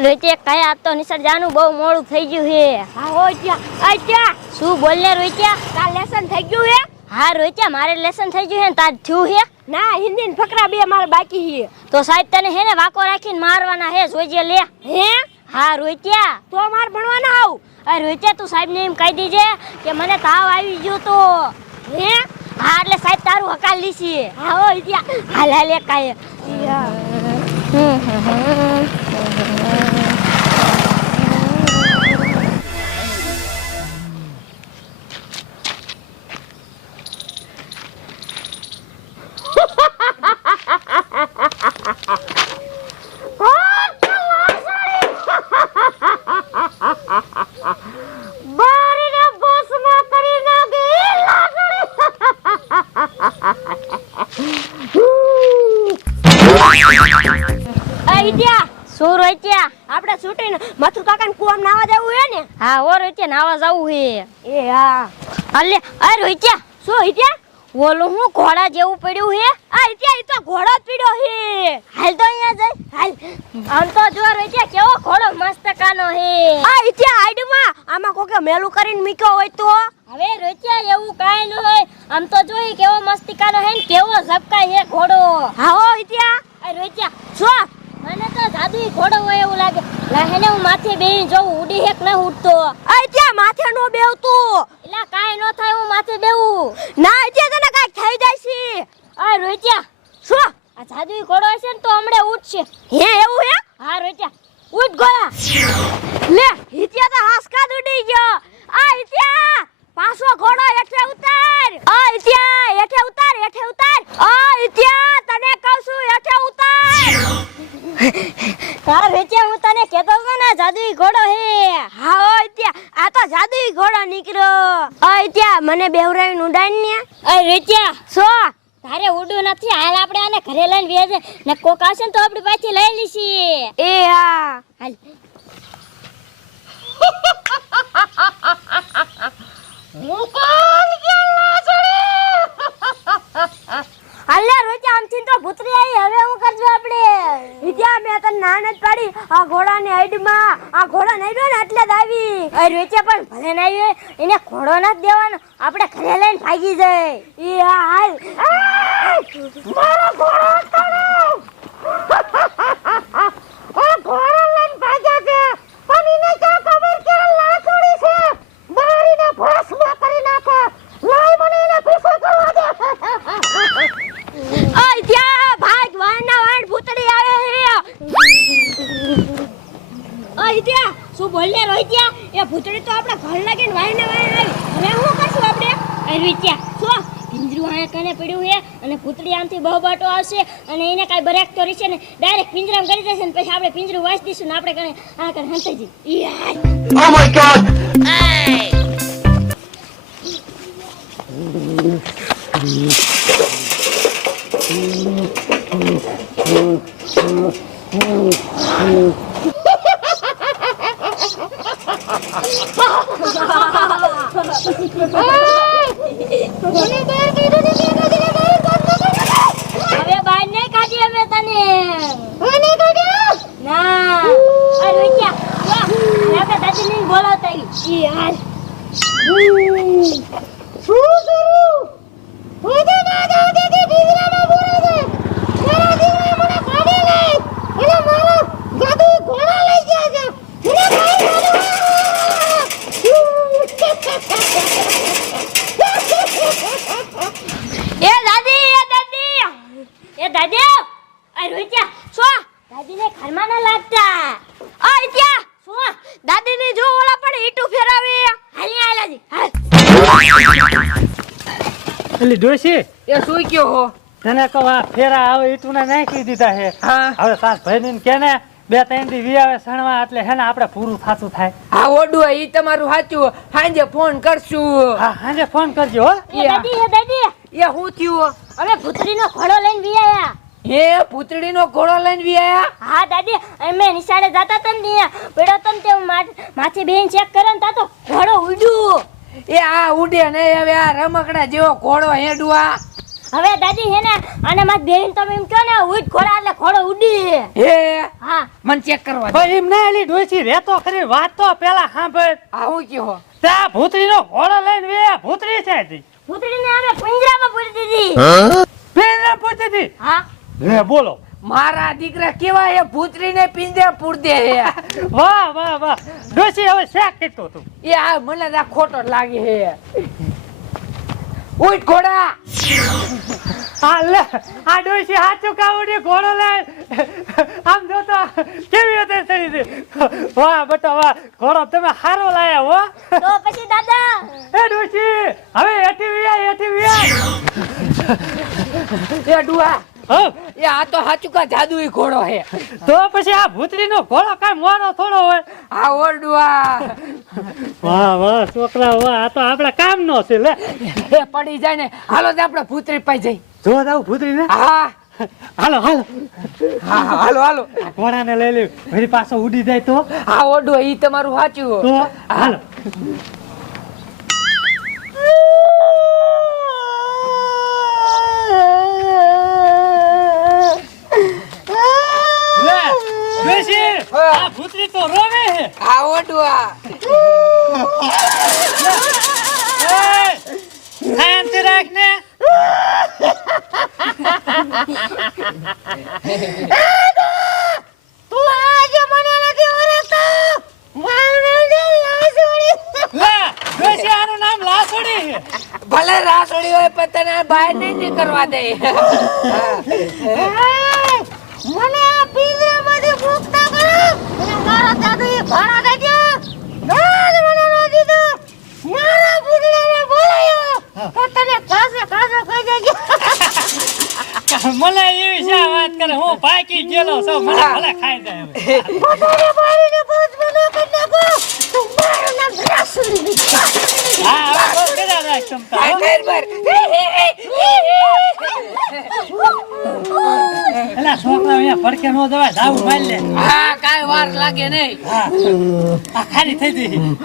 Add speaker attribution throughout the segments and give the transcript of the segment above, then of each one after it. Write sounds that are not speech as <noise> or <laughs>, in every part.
Speaker 1: રોહિત્યા કઈ આ તો નિસર જાનું બહુ મોડું થઈ ગયું હે
Speaker 2: હા હોય અચ્છા
Speaker 1: શું બોલ ને રોહિત્યા?
Speaker 2: તાર લેસન થઈ ગયું હે
Speaker 1: હા રોહિત્યા મારે લેસન થઈ ગયું હે ને તાર થયું હે
Speaker 2: ના હિન્દી ને ફકરા બે મારે બાકી હે
Speaker 1: તો સાહેબ તને હે ને વાકો રાખીને મારવાના હે જોઈજે લે.
Speaker 2: હે?
Speaker 1: હા રોહિત્યા.
Speaker 2: તો માર ભણવાના આવ?
Speaker 1: અરે રોહિત્યા તું સાહેબ ને એમ કહી દેજે કે મને તાવ આવી ગયો તો.
Speaker 2: હે?
Speaker 1: હા એટલે સાહેબ તારું હકાલ લીસી
Speaker 2: હા હો ત્યાં.
Speaker 1: હાલ હાલ એક કાય
Speaker 2: બારીને
Speaker 1: શું રોચ્યા
Speaker 2: આપણે છૂટીને મથુર કાકાને કુવામાં નાવા જવું હે ને?
Speaker 1: હા ઓ રોચ્યા નાવા જવું હે.
Speaker 2: એ હા.
Speaker 1: અલે અરે રોચ્યા
Speaker 2: શું હિત્યા
Speaker 1: ઓલું હું ઘોડા જેવું પડ્યું હે?
Speaker 2: આ હિત્યા એ તો ઘોડો જ પડ્યો હે.
Speaker 1: હાલ તો અહીંયા જઈ
Speaker 2: હાલ.
Speaker 1: આમ તો જો રોચ્યા કેવો ઘોડો મસ્ત કાનો હે.
Speaker 2: આ હિત્યા આઈડમાં આમાં કોકે મેલું કરીને મીકો હોય તો?
Speaker 1: હવે રોચ્યા એવું કાંઈ ન હોય. આમ તો જોઈ કેવો મસ્તી કાનો હે ને કેવો ઝબકાય હે ઘોડો.
Speaker 2: હા હો હિત્યા
Speaker 1: રોહિત્યા
Speaker 2: શું
Speaker 1: મને તો જાદુઈ ઘોડો હોય એવું લાગે. લાહેને હું માથે બેહી જોઉં ઉડી હેક ન ઉડતો.
Speaker 2: આ ત્યાં માથે નો બેવતું.
Speaker 1: એટલે કાઈ ન થાય હું માથે બેવું
Speaker 2: ના તને કાઈ થઈ જાય છે.
Speaker 1: આ રોહિત્યા
Speaker 2: શું
Speaker 1: આ જાદુઈ ઘોડો હશે ને તો હમણે ઉઠશે
Speaker 2: હે એવું હે?
Speaker 1: હા રોહિત્યા ઉઠ ગોળા.
Speaker 2: લે હિત્યા તો હાસકા ઉડી ગયો. આ હિત્યા પાછો ઘોડો હેઠે ઉતાર આ હિત્યા હેઠે ઉતાર હેઠે ઉતાર આ હિત્યા તને કહું છું હેઠે ઉતાર
Speaker 1: તાર રોહિત્યા હું તને કહેતો હતો ને જાદુઈ ઘોડો હે.
Speaker 2: હા ઓય આ તો જાદુઈ ઘોડો નીકળ્યો. ઓય ત્યાં મને બેવરાવીને ઉડાડ ને
Speaker 1: અરે રેચ્યા
Speaker 2: સો
Speaker 1: તારે ઉડું નથી. હાલ આપણે આને ઘરે લઈને વેજે ને કોક આવશે ને તો આપણી પાછી લઈ લઈશી.
Speaker 2: એ હા.
Speaker 1: હાલ.
Speaker 2: હાલે રોજા આમથી તો ભૂતરી આવી હવે હું કરજો આપણે વિદ્યા મેં તને ના નથી પાડી આ ઘોડાની હાઈડમાં આ ઘોડા નહીં ને એટલે જ આવી
Speaker 1: અરે રોહિત્યા પણ ભલે ના હોય, એને ઘોડો જ દેવાનો. આપણે ઘરે લઈને ભાગી જાય.
Speaker 2: એ હાલ. મારો ઘોડો તને આ ઘોડો લઈને ભાગ્યા છે પણ એને ક્યાં ખબર કે આ લાકડી છે બારીને ભસ્મ કરી નાખે લાય મને એને પીછો કરવા દે ઓય ત્યાં ભાગ વાના વાણ ભૂતડી આવે છે ઓય ત્યાં
Speaker 1: શું બોલે
Speaker 2: ભૂતડી તો આપણા ઘર લાગીને વાયને વાઈને આવી. હવે શું કરશું આપણે?
Speaker 1: અરે રોહિત્યા
Speaker 2: શું?
Speaker 1: પિંજરું આયા કને પડ્યું છે અને ભૂતળી આમથી બહુ બાટો આવશે અને એને કાંઈ બરેક કરી છે ને? ડાયરેક્ટ પિંજરામાં કરી દેશે ને પછી આપણે પિંજરું વાંચી દઈશું ને આપણે કને આ કને હંતાઈ જઈએ.
Speaker 3: Oh my god!
Speaker 1: હવે બહાર નહીં કાઢી અમે તને. ના. અરે વાહ. આપણે દાદીને બોલાવતા
Speaker 2: શું કરું હું તો ના જાઉં તે કે પિંજરામાં બોલે છે મારા દીકરા મને કાઢી લે એટલે મારો જાદુ ઘોડા લઈ ગયા છે મને કાઢી એ દાદી એ દાદી
Speaker 1: એ દાદી અરે રોહિત્યા
Speaker 2: શું
Speaker 1: દાદીને ઘરમાં ના લાગતા
Speaker 2: આ ત્યાં
Speaker 1: શું
Speaker 2: દાદીની જો ઓલા પણ ઈટુ ફેરાવે
Speaker 1: હાલી આલાજી હાલ
Speaker 4: એટલે ડોશી
Speaker 5: એ સુઈ ગયો હો?
Speaker 4: તને કહો આ ફેરા આવે ઈટુને નાખી દીધા છે
Speaker 5: હા.
Speaker 4: હવે ભાઈ ને કે ને બે ત્રણ દી વી આવે સણવા એટલે હે ને આપણે પૂરું થાતું થાય.
Speaker 5: હા ઓડું ઈ તમારું સાચું હાંજે ફોન કરશું.
Speaker 4: હા હાંજે ફોન કરજો હો.
Speaker 1: એ દાદી એ દાદી.
Speaker 5: એ હું થયું?
Speaker 1: અમે ભૂતરીનો ઘોડો લઈને વી આયા.
Speaker 5: હે પૂતળીનો ઘોડો લઈને વી આયા?
Speaker 1: હા દાદી અમે નિશાળે જતા હતા ને પેડો તમ તે માથે બેન ચેક કરે ને તા તો ઘોડો ઉડ્યું.
Speaker 5: એ આ ઉડે ને હવે આ રમકડા જેવો ઘોડો હેડવા
Speaker 1: હવે દાદી હે ને અને મારી બેન તમે એમ કહો ને ઉડ ઘોડા એટલે ઘોડો ઉડી
Speaker 5: હે.
Speaker 1: હા?
Speaker 5: મને ચેક કરવા દે.
Speaker 4: ભાઈ એમ ના એલી ડોસી રેતો ખરી વાત તો પેલા સાંભળ.
Speaker 5: આ હું કયો
Speaker 4: ત્યાં ભૂતરીનો ઘોડો લઈને વે ભૂતરી છે તી
Speaker 1: ભૂતડીને અમે પિંજરામાં પૂરી દીધી.
Speaker 4: પેલા પૂરી દીધી?
Speaker 1: હા.
Speaker 4: લે બોલો.
Speaker 5: મારા દીકરા કેવા એ ભૂતરીને પિંજરે પૂર દે હે. <laughs>
Speaker 4: વાહ વાહ વાહ. ડોસી હવે શેક કીધું તું.
Speaker 5: એ આ મને ના ખોટો લાગે હે. ઉઠ ઘોડા.
Speaker 4: આ લે આ ડોસી હાચો કાવડી ઘોડો લે. આમ જો તો કેવી રીતે ચડી વાહ બટા વાહ. ઘોડો તમે હારો લાયા હો.
Speaker 1: તો પછી દાદા?
Speaker 4: એ ડોસી હવે એટી વિયા એટી વિયા
Speaker 5: એ ડુઆ. એ આ તો હાચુકા જાદુઈ ઘોડો હે.
Speaker 4: તો પછી આ ભૂતરીનો ઘોડો કાઈ મોરો થોડો હોય?
Speaker 5: આ ઓરડુઆ.
Speaker 4: વાહ વાહ છોકરા વાહ આ તો આપણા કામનો છે લે.
Speaker 5: એ પડી જાય ને હાલો તો આપણે ભૂતરી પાઈ જઈ.
Speaker 4: જો જાવ ભૂતરી ને?
Speaker 5: હા.
Speaker 4: હાલો હાલો.
Speaker 5: હા હાલો હાલો.
Speaker 4: ઘોડાને લઈ લે ફરી પાછો ઉડી જાય તો?
Speaker 5: આ ઓરડુઆ ઈ તમારું સાચું
Speaker 4: તો? હાલો લે ડોશી, આ ભૂતરી તો રોવે છે
Speaker 5: આ ઓરડુઆ
Speaker 4: એ, શાંતિ રાખ ને
Speaker 2: તું આજે મને નથી ઓળખતો મારું નામ લાસુડી
Speaker 4: લે ડોશી, આનું નામ લાસુડી. છે
Speaker 5: ભલે રાસોડી હોય પણ તને બહાર નહીં નીકળવા દે.
Speaker 2: મને આ પિંજરામાંથી મુક્ત કરો. મને ન દીધો. મારા બુઢડાને બોલાયો. તો તને કાસે કાસે કહી દેજો
Speaker 4: મને એવી શા વાત કરે? હું પાકી ગયેલો છું. મને ભલે ખાઈ જાય
Speaker 2: પોતાને મારીને ભોજમાં ન કરી નાખો. તો મારું નામ રાસુડી
Speaker 4: હા હવે બહુ કર્યા રાખ તમ તાર, હો. છોકરા અહીંયા પડખે નો જવાય ધાવ મારી લે.
Speaker 5: હા કાઈ વાર લાગે નહીં.
Speaker 4: આ ખાલી થઈ ગઈ
Speaker 2: હું.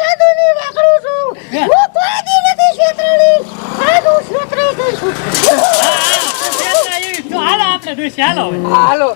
Speaker 2: જાદુની વાકરું છું. હું કોઈ દી નથી છેતરણી સાદું છેતરી ગઈ છું.
Speaker 4: હા, હા, છેતરા તો હાલો આપણે ડોશી, હાલો.
Speaker 5: હાલો.